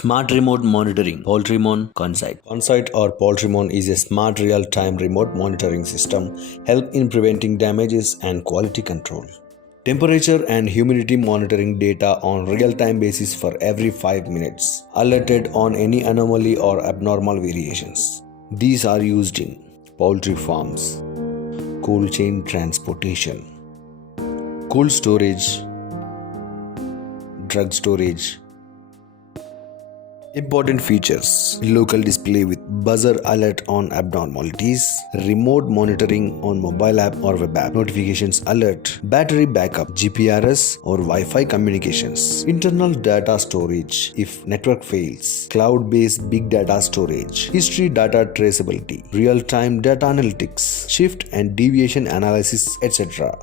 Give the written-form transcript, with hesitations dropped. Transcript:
Smart remote monitoring, Poultrymon, Consight. Consight or Poultrymon is a smart real-time remote monitoring system help in preventing damages and quality control. Temperature and humidity monitoring data on real-time basis for every 5 minutes, alerted on any anomaly or abnormal variations. These are used in poultry farms, cold chain transportation, cold storage, drug storage. Important features: local display with buzzer alert on abnormalities, remote monitoring on mobile app or web app, notifications alert, battery backup, GPRS or Wi-Fi communications, internal data storage if network fails, cloud-based big data storage, history data traceability, real-time data analytics, shift and deviation analysis, etc.